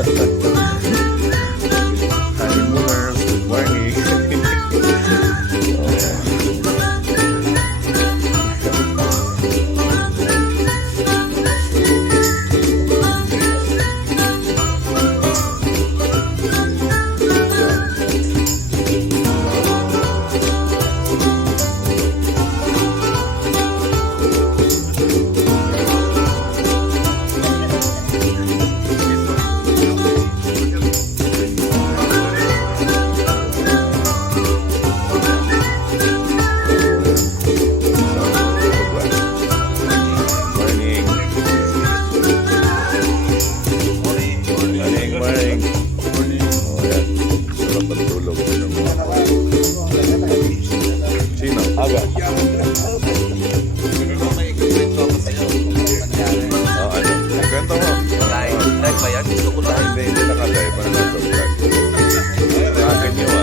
Honeymooners, good morning. Sino? Aga. Ano? Kwento mo. Live ba yan? Gusto ko live. Hindi nakalive. Ano na ito? Sa akin yun.